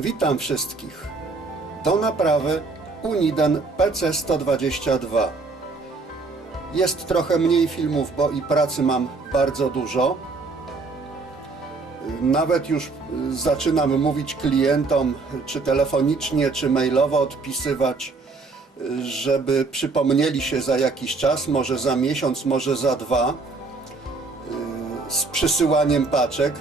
Witam wszystkich. Do naprawy Uniden PC122. Jest trochę mniej filmów, bo i pracy mam bardzo dużo. Nawet już y, zaczynam mówić klientom, czy telefonicznie, czy mailowo odpisywać, żeby przypomnieli się za jakiś czas, może za miesiąc, może za dwa, y, z przysyłaniem paczek,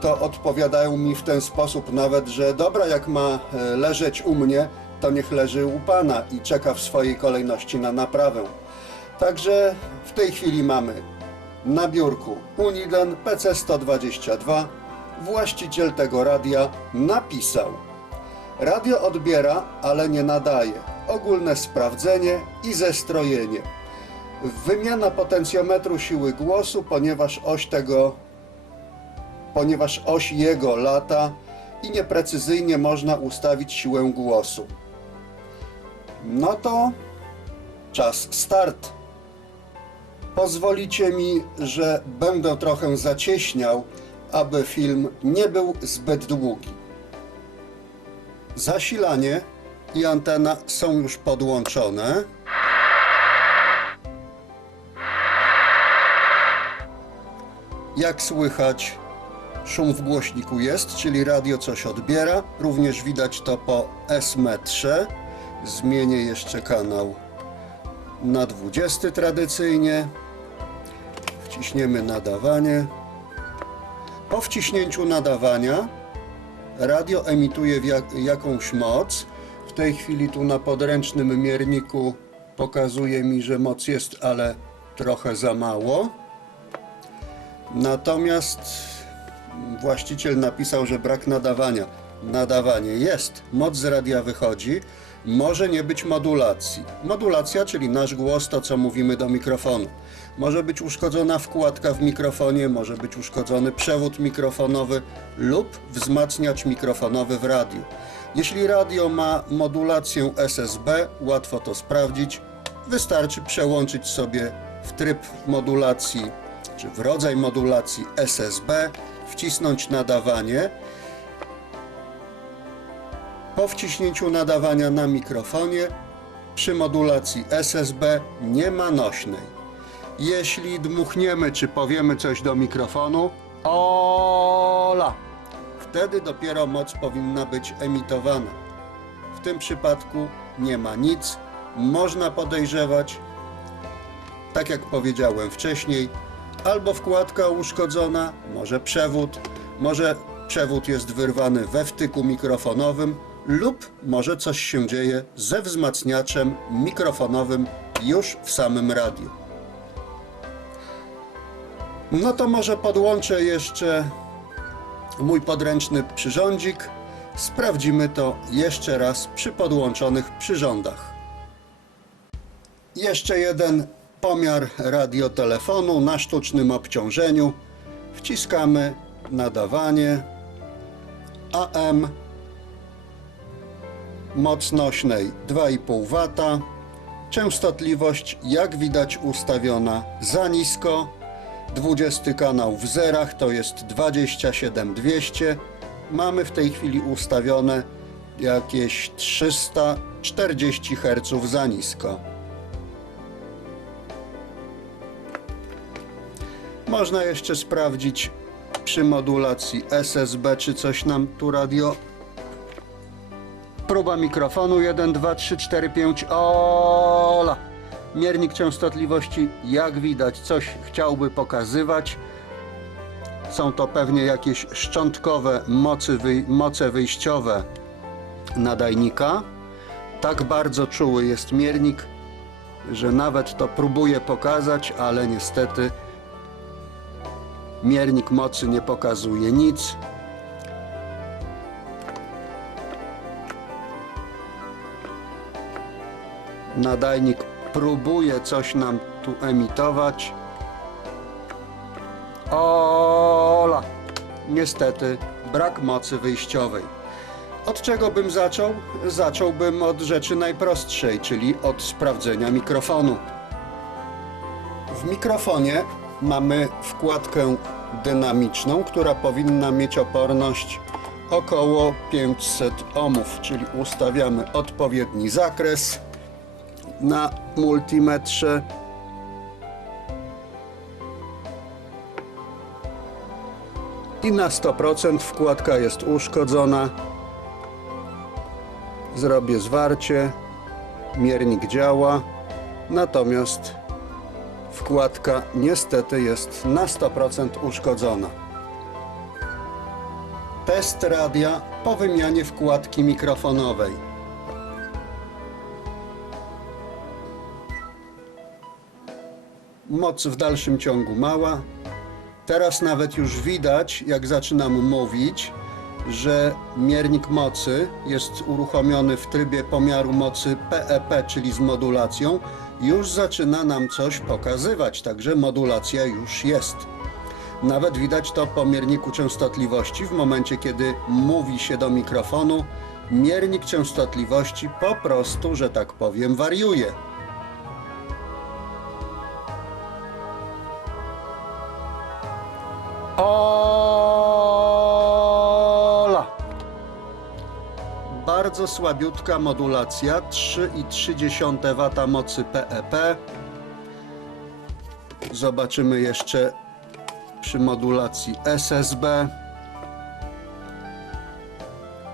to odpowiadają mi w ten sposób nawet, że dobra, jak ma e, leżeć u mnie, to niech leży u Pana i czeka w swojej kolejności na naprawę. Także w tej chwili mamy na biurku Uniden PC122. Właściciel tego radia napisał Radio odbiera, ale nie nadaje. Ogólne sprawdzenie i zestrojenie. Wymiana potencjometru siły głosu, ponieważ oś tego ponieważ oś jego lata i nieprecyzyjnie można ustawić siłę głosu. No to czas start. Pozwolicie mi, że będę trochę zacieśniał, aby film nie był zbyt długi. Zasilanie i antena są już podłączone. Jak słychać, Szum w głośniku jest, czyli radio coś odbiera. Również widać to po S-metrze. Zmienię jeszcze kanał na 20 tradycyjnie. Wciśniemy nadawanie. Po wciśnięciu nadawania radio emituje jak, jakąś moc. W tej chwili tu na podręcznym mierniku pokazuje mi, że moc jest, ale trochę za mało. Natomiast właściciel napisał, że brak nadawania. Nadawanie jest, moc z radia wychodzi, może nie być modulacji. Modulacja, czyli nasz głos, to co mówimy do mikrofonu. Może być uszkodzona wkładka w mikrofonie, może być uszkodzony przewód mikrofonowy lub wzmacniacz mikrofonowy w radiu. Jeśli radio ma modulację SSB, łatwo to sprawdzić. Wystarczy przełączyć sobie w tryb modulacji czy w rodzaj modulacji SSB, wcisnąć nadawanie. Po wciśnięciu nadawania na mikrofonie przy modulacji SSB nie ma nośnej. Jeśli dmuchniemy czy powiemy coś do mikrofonu, ola, wtedy dopiero moc powinna być emitowana. W tym przypadku nie ma nic, można podejrzewać, tak jak powiedziałem wcześniej, albo wkładka uszkodzona, może przewód, może przewód jest wyrwany we wtyku mikrofonowym lub może coś się dzieje ze wzmacniaczem mikrofonowym już w samym radiu. No to może podłączę jeszcze mój podręczny przyrządzik. Sprawdzimy to jeszcze raz przy podłączonych przyrządach. Jeszcze jeden pomiar radiotelefonu na sztucznym obciążeniu. Wciskamy nadawanie AM moc nośnej 2,5 W. Częstotliwość jak widać ustawiona za nisko. 20 kanał w zerach to jest 27200. Mamy w tej chwili ustawione jakieś 340 Hz za nisko. Można jeszcze sprawdzić przy modulacji SSB, czy coś nam tu radio. Próba mikrofonu 1, 2, 3, 4, 5. Ola! Miernik częstotliwości, jak widać, coś chciałby pokazywać. Są to pewnie jakieś szczątkowe mocy, wyj moce wyjściowe nadajnika. Tak bardzo czuły jest miernik, że nawet to próbuje pokazać, ale niestety Miernik mocy nie pokazuje nic. Nadajnik próbuje coś nam tu emitować. Ola! Niestety brak mocy wyjściowej. Od czego bym zaczął? Zacząłbym od rzeczy najprostszej, czyli od sprawdzenia mikrofonu. W mikrofonie mamy wkładkę dynamiczną, która powinna mieć oporność około 500 ohmów, czyli ustawiamy odpowiedni zakres na multimetrze. I na 100% wkładka jest uszkodzona. Zrobię zwarcie. Miernik działa. Natomiast wkładka niestety jest na 100% uszkodzona. Test radia po wymianie wkładki mikrofonowej. Moc w dalszym ciągu mała. Teraz nawet już widać, jak zaczynam mówić, że miernik mocy jest uruchomiony w trybie pomiaru mocy PEP, czyli z modulacją. Już zaczyna nam coś pokazywać, także modulacja już jest. Nawet widać to po mierniku częstotliwości. W momencie, kiedy mówi się do mikrofonu, miernik częstotliwości po prostu, że tak powiem, wariuje. Ola! Bardzo słabiutka modulacja 3,3 W mocy PEP. Zobaczymy jeszcze przy modulacji SSB.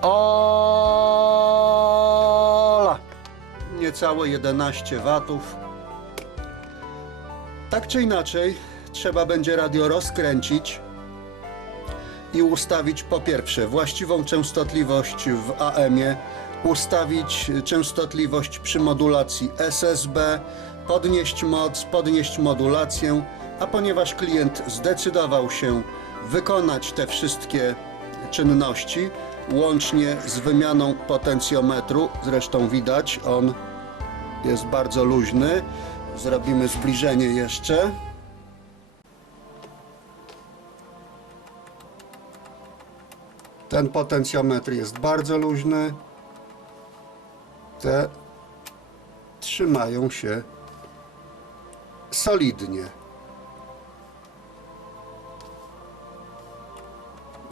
Ola! Niecałe 11 watów. Tak czy inaczej, trzeba będzie radio rozkręcić i ustawić po pierwsze właściwą częstotliwość w AM-ie, ustawić częstotliwość przy modulacji SSB, podnieść moc, podnieść modulację, a ponieważ klient zdecydował się wykonać te wszystkie czynności, łącznie z wymianą potencjometru, zresztą widać, on jest bardzo luźny. Zrobimy zbliżenie jeszcze. Ten potencjometr jest bardzo luźny. Te trzymają się solidnie.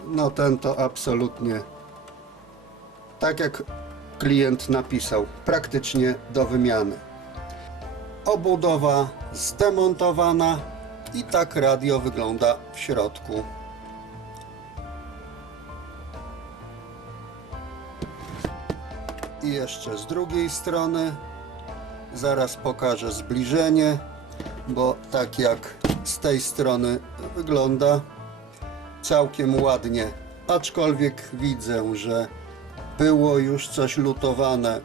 No ten to absolutnie tak jak klient napisał, praktycznie do wymiany. Obudowa zdemontowana i tak radio wygląda w środku. I jeszcze z drugiej strony zaraz pokażę zbliżenie, bo tak jak z tej strony wygląda całkiem ładnie. Aczkolwiek widzę, że było już coś lutowane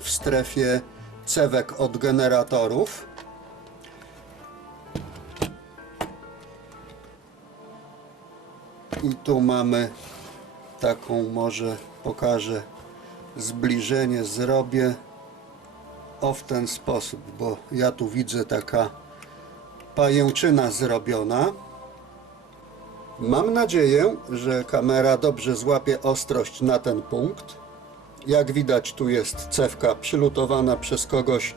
w strefie cewek od generatorów. I tu mamy taką, może pokażę zbliżenie, zrobię o w ten sposób, bo ja tu widzę taka pajęczyna zrobiona. Mam nadzieję, że kamera dobrze złapie ostrość na ten punkt. Jak widać, tu jest cewka przylutowana przez kogoś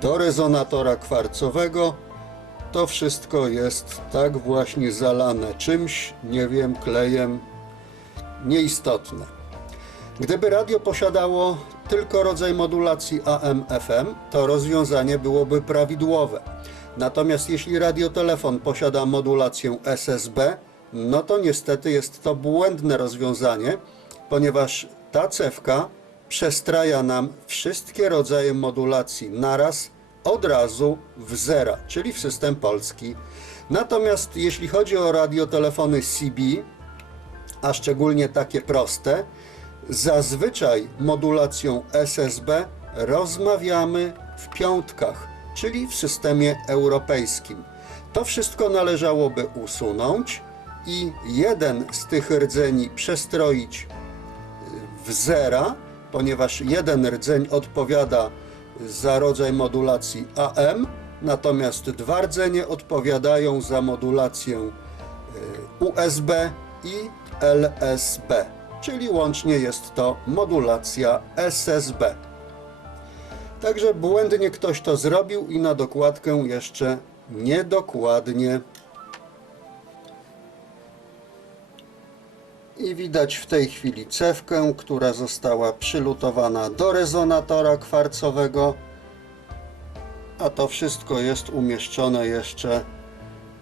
do rezonatora kwarcowego. To wszystko jest tak właśnie zalane czymś, nie wiem, klejem, nieistotne. Gdyby radio posiadało tylko rodzaj modulacji AM-FM, to rozwiązanie byłoby prawidłowe. Natomiast jeśli radiotelefon posiada modulację SSB, no to niestety jest to błędne rozwiązanie, ponieważ ta cewka przestraja nam wszystkie rodzaje modulacji naraz, od razu w zera, czyli w system polski. Natomiast jeśli chodzi o radiotelefony CB, a szczególnie takie proste, zazwyczaj modulacją SSB rozmawiamy w piątkach, czyli w systemie europejskim. To wszystko należałoby usunąć i jeden z tych rdzeni przestroić w zera, ponieważ jeden rdzeń odpowiada za rodzaj modulacji AM, natomiast dwa rdzenie odpowiadają za modulację y, USB i LSB, czyli łącznie jest to modulacja SSB. Także błędnie ktoś to zrobił i na dokładkę jeszcze niedokładnie. I widać w tej chwili cewkę, która została przylutowana do rezonatora kwarcowego. A to wszystko jest umieszczone jeszcze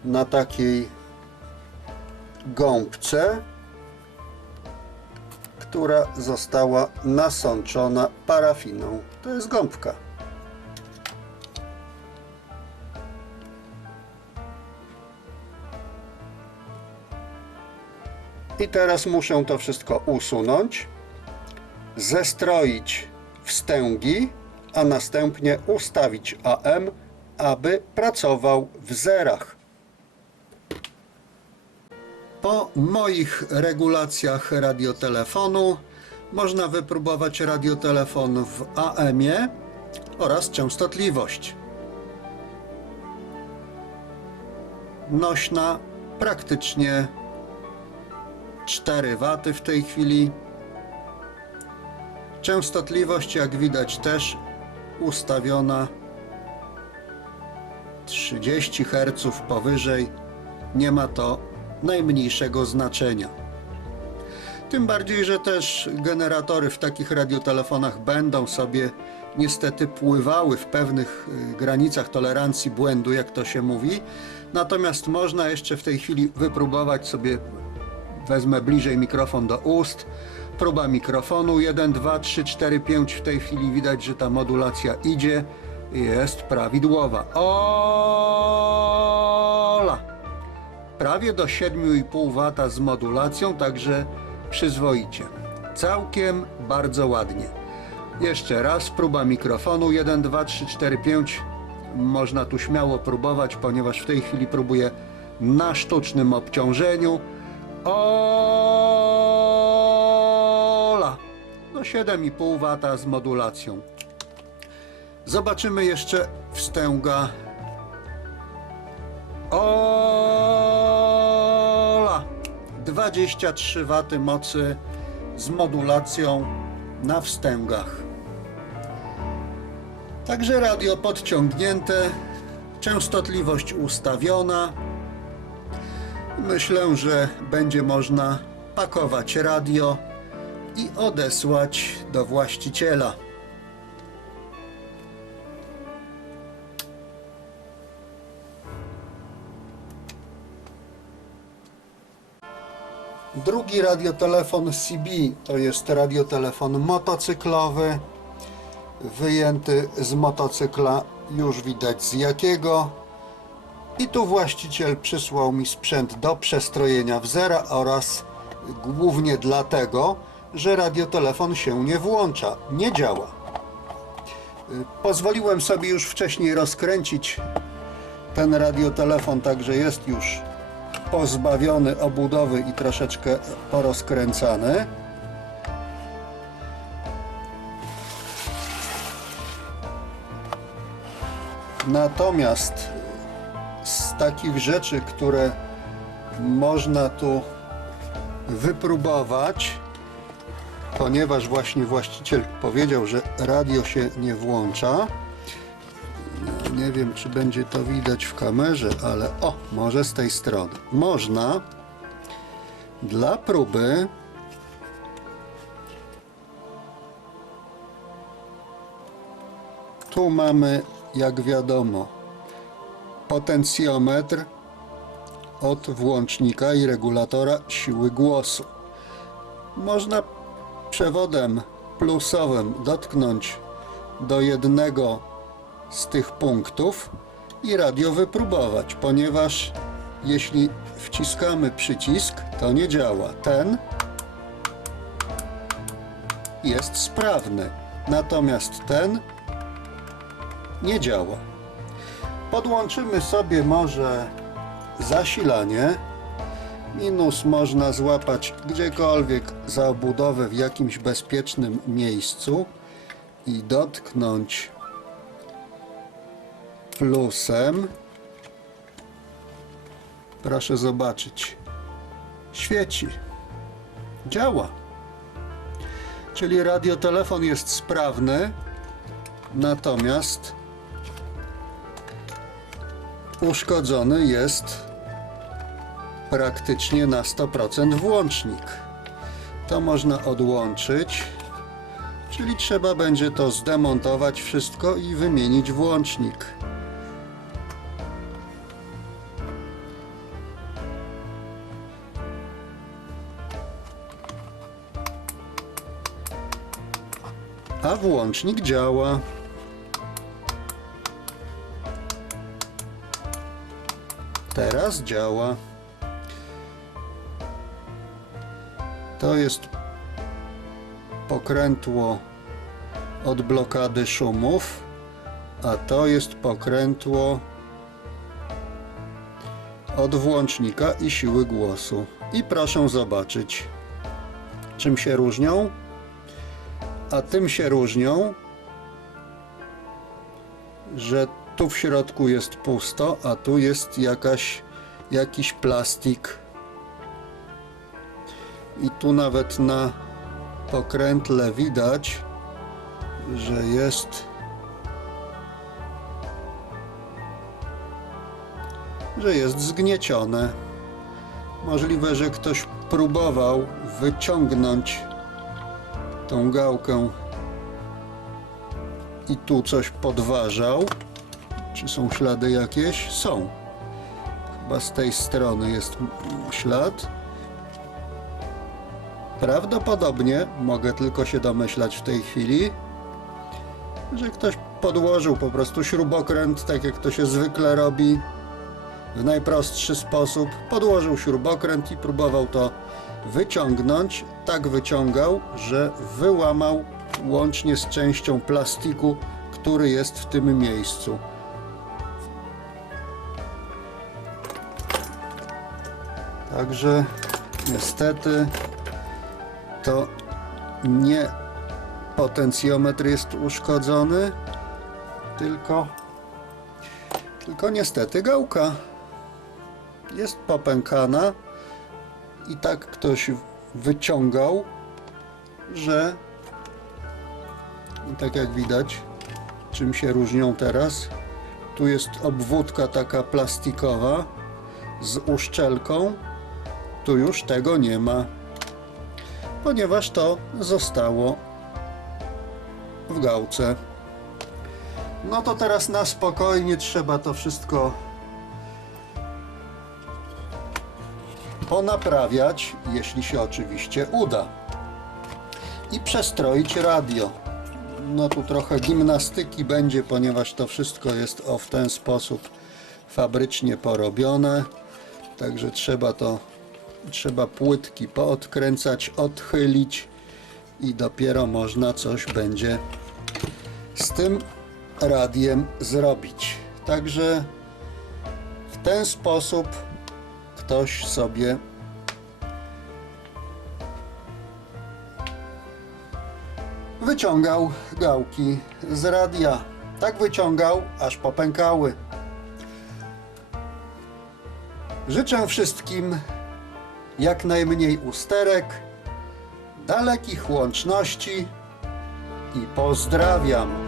na takiej gąbce, która została nasączona parafiną. To jest gąbka. I teraz muszę to wszystko usunąć, zestroić wstęgi, a następnie ustawić AM, aby pracował w zerach. Po moich regulacjach radiotelefonu można wypróbować radiotelefon w AM-ie oraz częstotliwość. Nośna praktycznie 4 W w tej chwili. Częstotliwość, jak widać, też ustawiona 30 Hz powyżej. Nie ma to najmniejszego znaczenia. Tym bardziej, że też generatory w takich radiotelefonach będą sobie niestety pływały w pewnych y, granicach tolerancji błędu, jak to się mówi. Natomiast można jeszcze w tej chwili wypróbować sobie Wezmę bliżej mikrofon do ust. Próba mikrofonu 1, 2, 3, 4, 5. W tej chwili widać, że ta modulacja idzie. Jest prawidłowa. Ola! Prawie do 7,5 W z modulacją, także przyzwoicie. Całkiem bardzo ładnie. Jeszcze raz próba mikrofonu 1, 2, 3, 4, 5. Można tu śmiało próbować, ponieważ w tej chwili próbuję na sztucznym obciążeniu. Ola! No 7,5 W z modulacją. Zobaczymy jeszcze wstęga. Ola! 23 W mocy z modulacją na wstęgach. Także radio podciągnięte, częstotliwość ustawiona. Myślę, że będzie można pakować radio i odesłać do właściciela. Drugi radiotelefon CB to jest radiotelefon motocyklowy, wyjęty z motocykla, już widać z jakiego. I tu właściciel przysłał mi sprzęt do przestrojenia w zera oraz głównie dlatego, że radiotelefon się nie włącza, nie działa. Pozwoliłem sobie już wcześniej rozkręcić ten radiotelefon, także jest już pozbawiony obudowy i troszeczkę porozkręcany. Natomiast z takich rzeczy, które można tu wypróbować, ponieważ właśnie właściciel powiedział, że radio się nie włącza. Nie wiem, czy będzie to widać w kamerze, ale o, może z tej strony. Można dla próby tu mamy, jak wiadomo, potencjometr od włącznika i regulatora siły głosu. Można przewodem plusowym dotknąć do jednego z tych punktów i radio wypróbować, ponieważ jeśli wciskamy przycisk, to nie działa. Ten jest sprawny, natomiast ten nie działa. Podłączymy sobie może zasilanie. Minus można złapać gdziekolwiek za obudowę w jakimś bezpiecznym miejscu i dotknąć plusem. Proszę zobaczyć. Świeci. Działa. Czyli radiotelefon jest sprawny, natomiast uszkodzony jest praktycznie na 100% włącznik. To można odłączyć, czyli trzeba będzie to zdemontować wszystko i wymienić włącznik. A włącznik działa. Teraz działa. To jest pokrętło od blokady szumów, a to jest pokrętło od włącznika i siły głosu. I proszę zobaczyć, czym się różnią. A tym się różnią, że tu w środku jest pusto, a tu jest jakaś, jakiś plastik. I tu nawet na pokrętle widać, że jest że jest zgniecione. Możliwe, że ktoś próbował wyciągnąć tą gałkę i tu coś podważał. Czy są ślady jakieś? Są. Chyba z tej strony jest ślad. Prawdopodobnie, mogę tylko się domyślać w tej chwili, że ktoś podłożył po prostu śrubokręt, tak jak to się zwykle robi, w najprostszy sposób. Podłożył śrubokręt i próbował to wyciągnąć. Tak wyciągał, że wyłamał łącznie z częścią plastiku, który jest w tym miejscu. Także niestety to nie potencjometr jest uszkodzony, tylko, tylko niestety gałka jest popękana i tak ktoś wyciągał, że tak jak widać, czym się różnią teraz. Tu jest obwódka taka plastikowa z uszczelką. Tu już tego nie ma, ponieważ to zostało w gałce. No to teraz na spokojnie trzeba to wszystko ponaprawiać, jeśli się oczywiście uda. I przestroić radio. No tu trochę gimnastyki będzie, ponieważ to wszystko jest o w ten sposób fabrycznie porobione. Także trzeba to, trzeba płytki poodkręcać, odchylić i dopiero można coś będzie z tym radiem zrobić. Także w ten sposób ktoś sobie wyciągał gałki z radia. Tak wyciągał, aż popękały. Życzę wszystkim jak najmniej usterek, dalekich łączności i pozdrawiam.